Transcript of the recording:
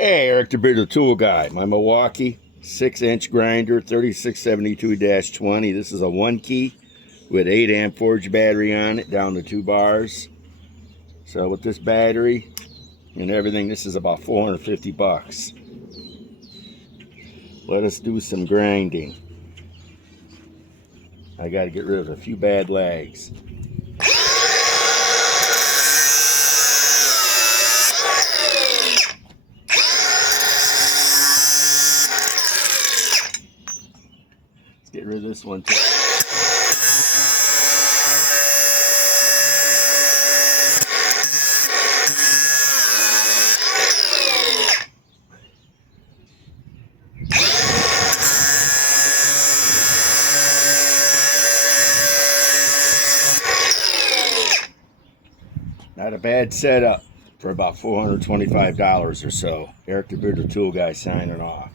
Hey, Eric the Bigger Tool Guy. My Milwaukee 6-inch grinder, 3672-20. This is a 1-key with 8 amp forge battery on it, down to 2 bars. So with this battery and everything, this is about 450 bucks. Let us do some grinding. I got to get rid of a few bad lags. Get rid of this one too. Not a bad setup for about $425 or so. Eric the Bigger Tool Guy signing off.